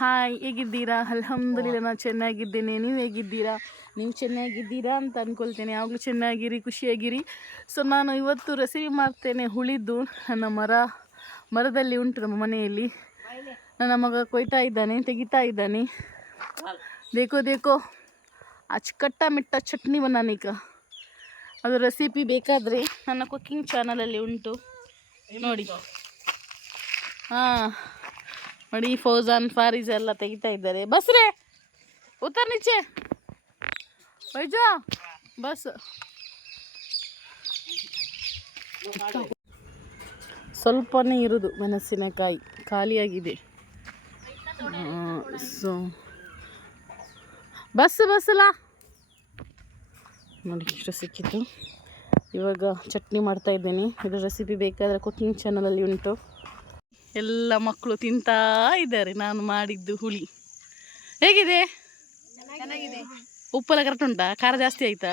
Hi, ಹೇಗಿದ್ದೀರಾ? ಅಲ್ಹಮ್ದುಲಿಲ್ಲ, ನಾನು ಚೆನ್ನಾಗಿದ್ದೇನೆ. ನೀವು ಹೇಗಿದ್ದೀರಾ? ನೀವು ಚೆನ್ನಾಗಿದ್ದೀರಾ ಅಂತ ಅಂದ್ಕೊಳ್ತೇನೆ. ಯಾವಾಗಲೂ ಚೆನ್ನಾಗಿರಿ, ಖುಷಿಯಾಗಿರಿ. ಸೊ ನಾನು ಇವತ್ತು ರೆಸಿಪಿ ಮಾಡ್ತೇನೆ. ಹುಳಿದು ನನ್ನ ಮರದಲ್ಲಿ ಉಂಟು ನಮ್ಮ ಮನೆಯಲ್ಲಿ. ನನ್ನ ಮಗ ಕೊಯ್ತಾ ಇದ್ದಾನೆ, ತೆಗಿತಾ ಇದ್ದಾನೆ. ದೇಕೋ ಅಚ್ಚಕಟ್ಟ ಮಿಟ್ಟ ಚಟ್ನಿ ಬನಾನಿಕ. ಅದು ರೆಸಿಪಿ ಬೇಕಾದರೆ ನನ್ನ ಕುಕ್ಕಿಂಗ್ ಚಾನಲಲ್ಲಿ ಉಂಟು, ನೋಡಿ. ನೋಡಿ, ಫೌಜಾನ್ ಫಾರೀಸ್ ಎಲ್ಲ ತೆಗಿತಾ ಇದ್ದಾರೆ. ಬಸ್ರೇ ಉತ್ತರ ನಿಚೆ ವೈಜೋ ಬಸ್. ಸ್ವಲ್ಪನೇ ಇರೋದು ಮೆಣಸಿನಕಾಯಿ, ಖಾಲಿಯಾಗಿದೆ. ಸೊ ಬಸ್ಸಲ್ಲ ನೋಡಿ, ಇಷ್ಟು ಸಿಕ್ಕಿತ್ತು. ಇವಾಗ ಚಟ್ನಿ ಮಾಡ್ತಾ ಇದ್ದೇನೆ. ಇದು ರೆಸಿಪಿ ಬೇಕಾದರೆ ಕುಕ್ಕಿಂಗ್ ಚಾನಲಲ್ಲಿ ಉಂಟು. ಎಲ್ಲ ಮಕ್ಕಳು ತಿಂತಾ ಇದ್ದಾರೆ ನಾನು ಮಾಡಿದ್ದು ಹುಳಿ. ಹೇಗಿದೆ? ಚೆನ್ನಾಗಿದೆ. ಉಪ್ಪೆಲ್ಲ ಕರೆಕ್ಟ್ ಉಂಟಾ? ಖಾರ ಜಾಸ್ತಿ ಆಯ್ತಾ?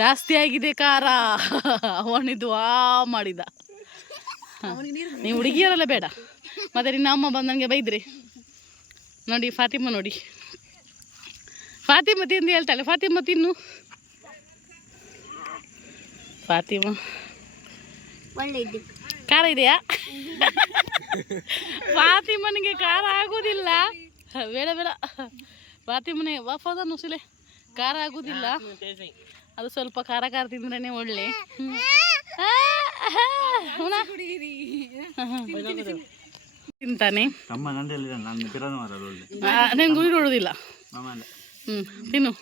ಜಾಸ್ತಿ ಆಗಿದೆ ಖಾರ. ಅವನಿದು ಮಾಡಿದ. ನೀವು ಹುಡುಗಿಯರೆಲ್ಲ ಬೇಡ, ಮತ್ತೆ ನಿನ್ನ ಅಮ್ಮ ಬಂದು ನನಗೆ ಬೈದ್ರಿ. ನೋಡಿ ಫಾತಿಮಾ, ನೋಡಿ ಫಾತಿಮಾ ತಿಂದು ಹೇಳ್ತಾಳೆ. ಫಾತಿಮಾ ತಿನ್ನು. ಫಾತಿಮಾ ಖಾರ ಇದೆಯಾ? ಫಾತಿಮನಿಗೆ ಖಾರ ಆಗೋದಿಲ್ಲ. ಬೇಡ ಫಾತಿಮನೆ ವಾಫದ ನುಸಿಲೆ ಖಾರ ಆಗೋದಿಲ್ಲ. ಅದು ಸ್ವಲ್ಪ ಖಾರ ತಿಂದ್ರೇ ಒಳ್ಳೆ. ತಿಂತಾನೆ. ನಂಗೆ ಗುರಿ ನೋಡೋದಿಲ್ಲ. ತಿನ್ನು.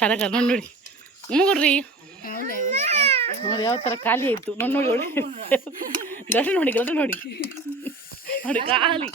ಖಾರ ನೋಡಿ ಕೊಡ್ರಿ. ನೋಡಿ ಯಾವ ಥರ ಖಾಲಿ ಆಯಿತು. ನೋಡಿ ಗಂಟು ನೋಡಿ ಖಾಲಿ.